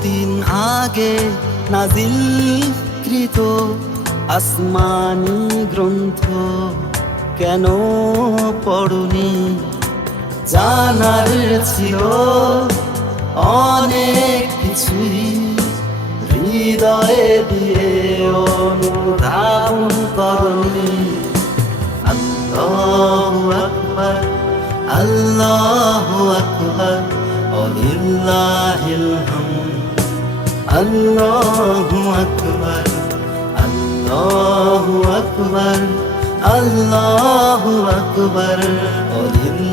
বহুদিন আগে নাজিলকৃত আসমানি গ্রন্থ কেন পড়নি? জানার ছিল অনেক কিছুই, হৃদয়ে দিয়ে অনুধাবন করনি। আল্লাহু আকবার, আল্লাহু আকবার, ওয়ালিল্লাহিল হামদ। আল্লাহু আকবার, আল্লাহু আকবার, আল্লাহু আকবার, ওয়ালিল্লাহ।